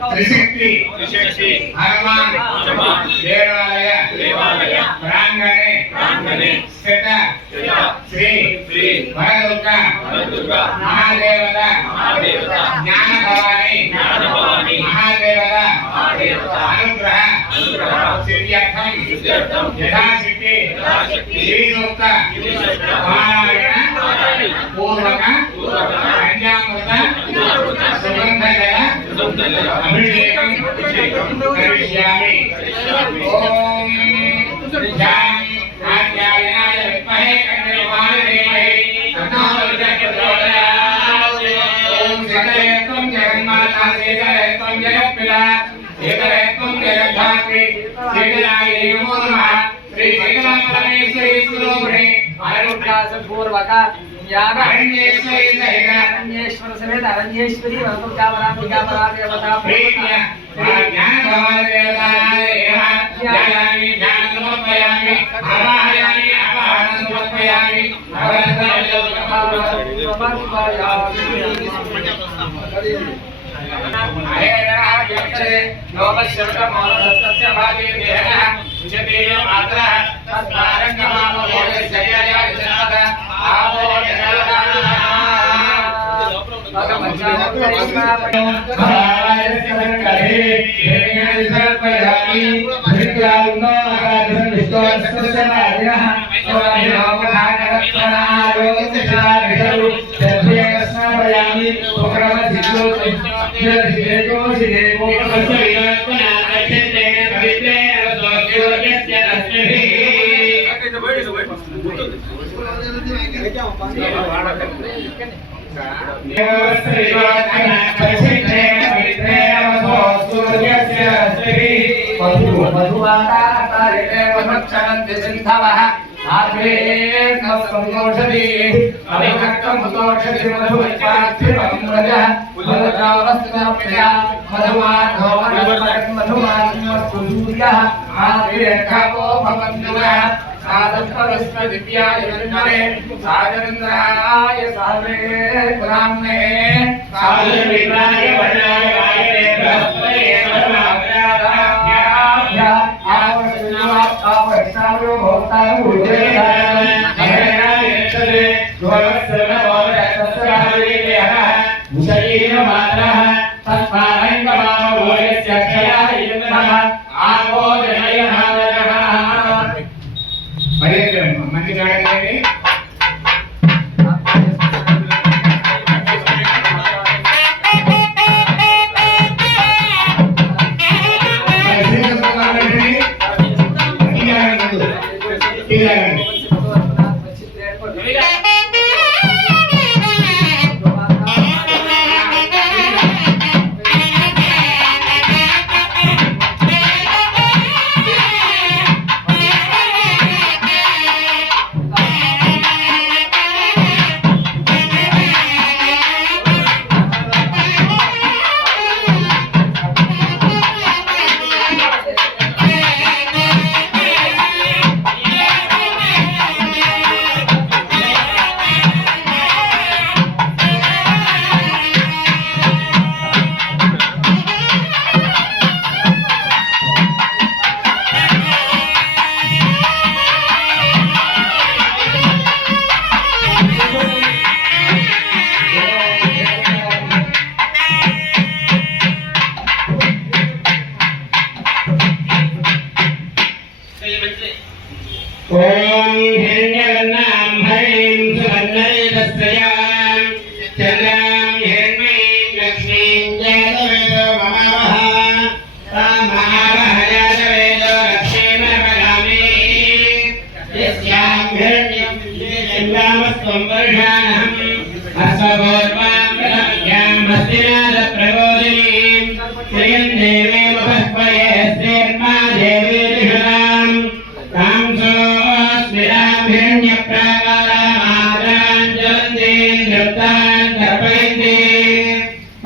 त्रिशक्ति हनुमान देवालय प्रांगणे स्थित श्री वरदुर्गा महादेवता ज्ञान भवानी महादेवता अनुग्रह सिद्ध्यर्थम यथाशक्ति श्री सूक्त पारायण पूर्वक पंचामृत सुगंध जल अभिषेकं करिष्यामि। ओम ज्ञान आज्ञायनाय विद्महे कन्याकुमारी धीमहि तन्नो प्रचोदयात्। ओम सीतले त्वं जगन्माता सीतले त्वं जगत्पिता सीतले त्वं जगद्धात्री सीतलायै नमो नमः। श्री सीतला परमेश्वरी स्वरूपिणी पूर्वक अरण्येश्वरी सहित अरण्येश्वर समेत अरण्येश्वरी वरदुर्गा वरांबिका परादेवता प्रीत्या ज्ञान भवानी देवताय ज्ञानानि ज्ञानं समर्पयामि आवाहयामि आवाहनं समर्पयामि दिव्याय जन्मने सागरन्द्राय सावे ब्राह्मणे सागरविद्राय वर्णाय वायवे बृहस्पतये नमः। आवश्यकतावो भवता उज्जयिताय हरेणाय यक्षते द्वयस्सर्वोरक्षस्रावेयः मुशरीरमात्रः तत्पारङ्गमानो यस्य क्षयाय नमः। आवो जनयः మంచి జాగ్రత్త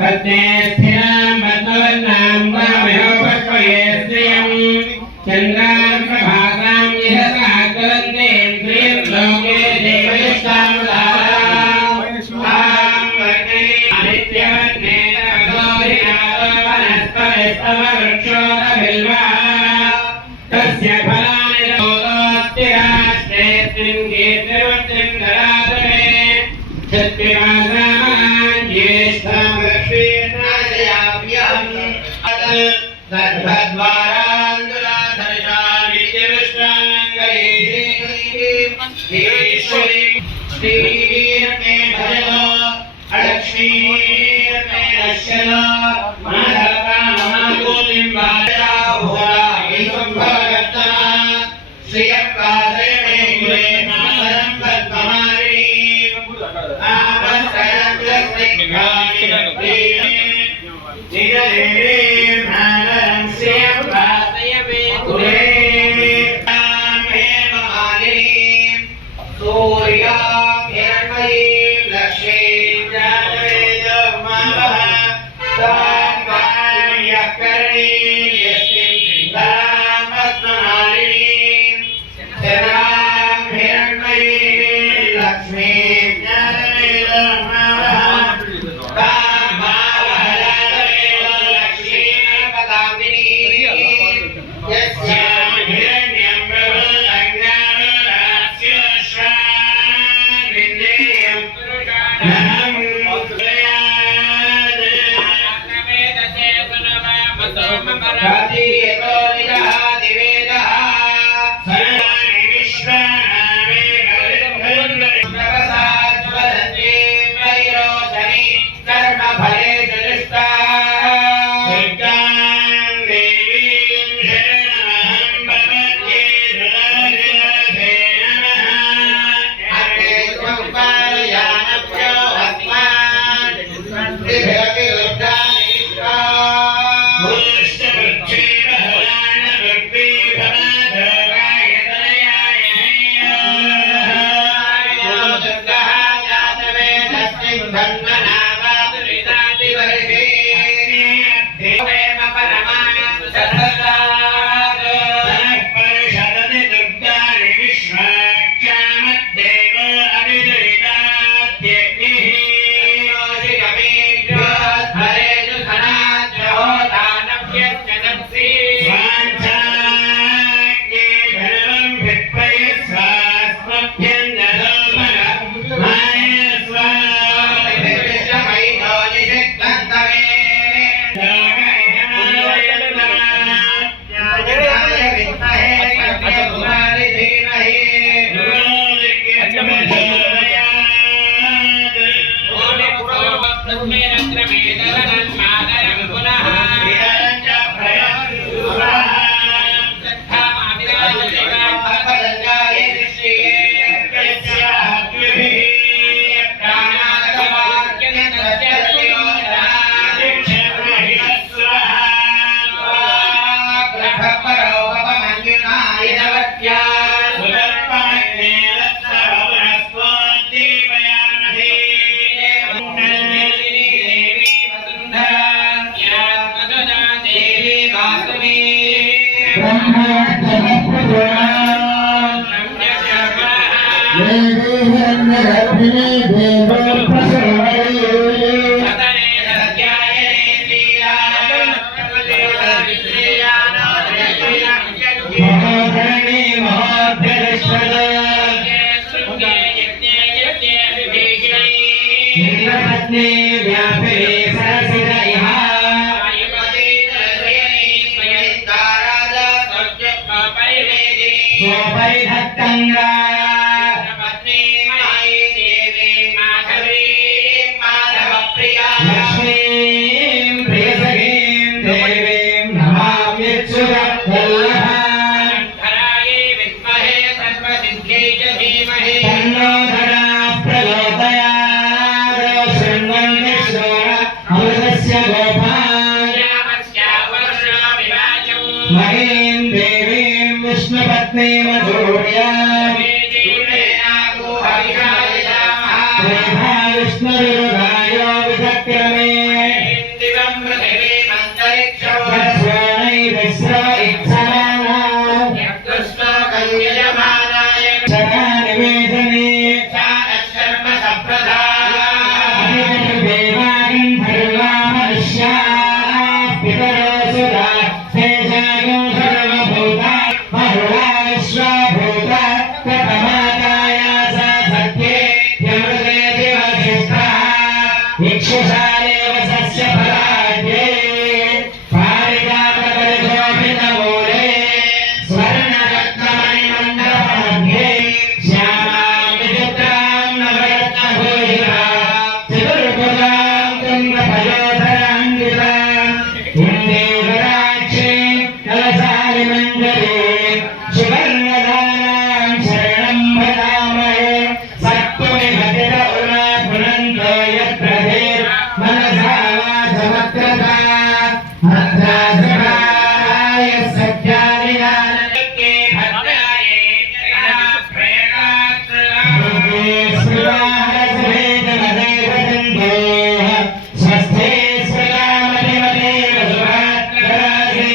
पत्ने स्थिरां पद्मवर्णां वामयो पक्वये वनस्पतिस्तववृक्षोरभिल्वा तस्य फलानि लोकोऽस्ति राष्ट्रेऽस्मिन् कीर्तिवृत्तिं ददातुमे क्षत्रिवासान् ज्येष्ठां लक्ष्मीर्नाशयाम्यहम् सर्वद्वारान्दुराधर्षामि ईश्वरीं श्रीरत्ने भजतो अलक्ष्मीरत्ने नश्यतो माधवकाममागोतिं वाजयाभुरा ईशम्भवगर्तना श्रियप्रादय मे कुले मातरं पद्ममालिनीम् निजदेवीं मातरं श्रियप्रादय मे कुले Pitar भद्राय सख्यानिदानके भद्राय स्वस्थे स्मृतामतिमते वसुभात्करासे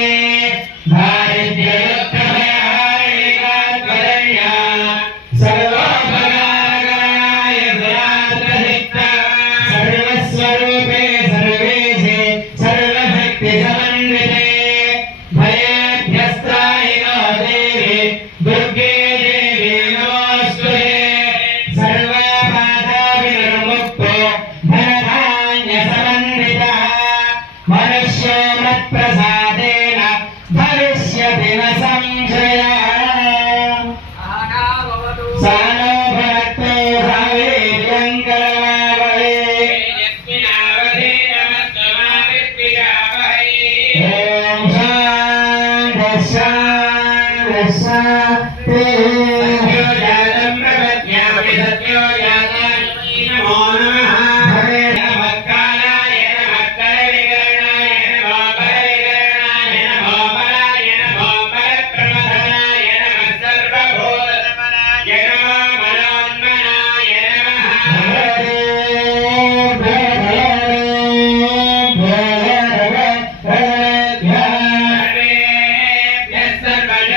दारिद्र्योत्तमयारिकात्मरण्या सर्वोपकारकाय दयात्रहिता सर्वस्वरूपे सर्वेशे सर्वशक्तिसमन्विते भयेभ्यस्त्राहि नो देवी दुर्गे देवी नमोऽस्तुते सर्वबाधाविनिर्मुक्तो धनधान्यसमन्वितः मनुष्यो मत्प्रसादेन भविष्यति न संशयः सानो भवतो सावीर्यं करवावहै यस्मिनावधि नमस्तमाविद्विषावहै ॐ शान्ति सत्यो जातं प्रपद्यामि सत्यो जाताय नमो नमः हरे नमः करविकरणाय नमो परविकरणाय नमो पराय नमो परप्रमथनाय नमः सर्वभूतमनाय नमो मनोन्मनाय सर्वेभ्यः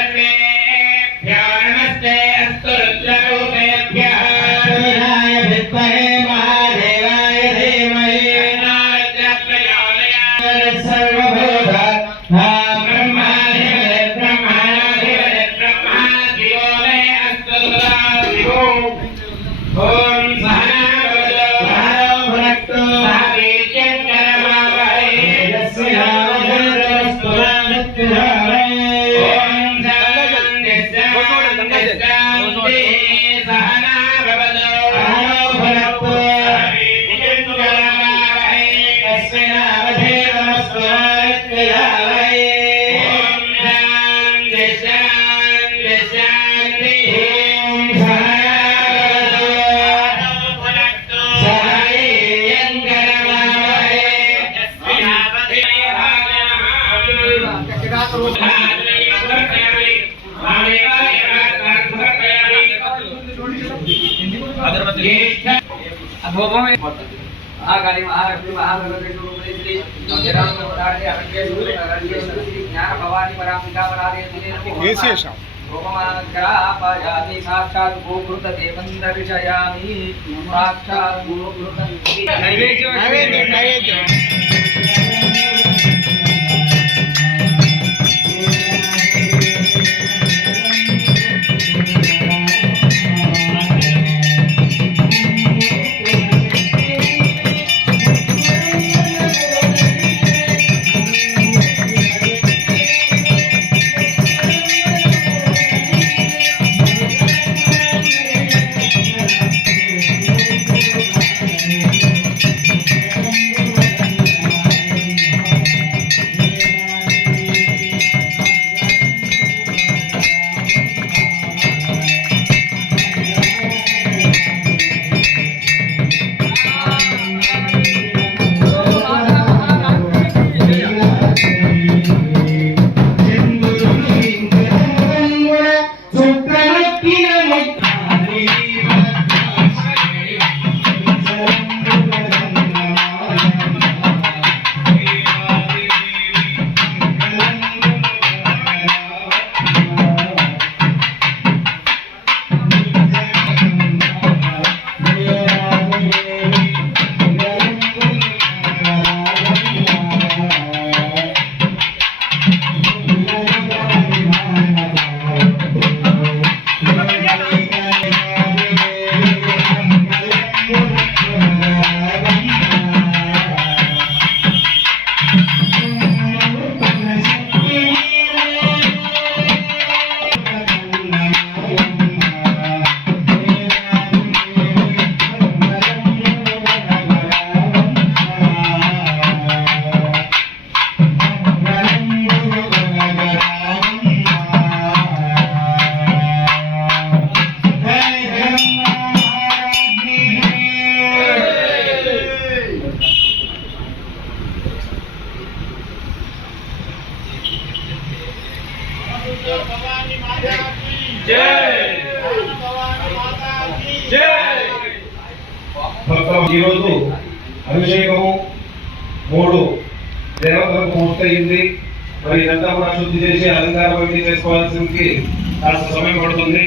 सर्वजन्मेभ्यो नमस्ते अस्तु रुद्ररूपेभ्यः विद्महे महादेवाय धीमहि प्रचोदयात् सर्वभूत ब्रह्माधिपतिर्ब्रह्मणाधिपतिर्ब्रह्मा शिवो मे अस्तु सदाशिवो ॐ सहना भवतु सह वीर्यं करवावहै यस्मिनावधीतमस्तु मा मृत्युधावहै ॐ शान्तिः सहना भवतु सहनो भुनक्तु सह वीर्यं करवावहै यस्मिनावधीतमस्तु मा मृत्युधावहै ॐ शान्तिः शान्तिः सहना भवतु सह वीर्यं करवावहै महाकाली महालक्ष्मी महागणपति स्वरूपिणी श्री ज्ञानप्रदायिनी अनन्येश्वरी अरण्येश्वरी ज्ञान भवानी पराम्बिका परादेवी गोपमाग्रापयामि साक्षात् गोकृत देवं दर्शयामि साक्षात् गोकृत नैवेद्यं ఈరోజు అభిషేకము 3 దేవతలకు పూర్తయింది. మరి ఇదంతా కూడా శుద్ధి చేసి అలంకారం అన్ని చేసుకోవాల్సింది కాస్త సమయం పడుతుంది.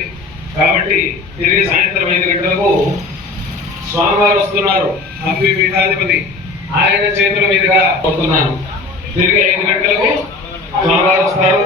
కాబట్టి తిరిగి సాయంత్రం 5 గంటలకు స్వామివారు వస్తున్నారు. హంపి పీఠాధిపతి ఆయన చేతుల మీదుగా వస్తున్నాను. తిరిగి 5 గంటలకు స్వామివారు వస్తారు.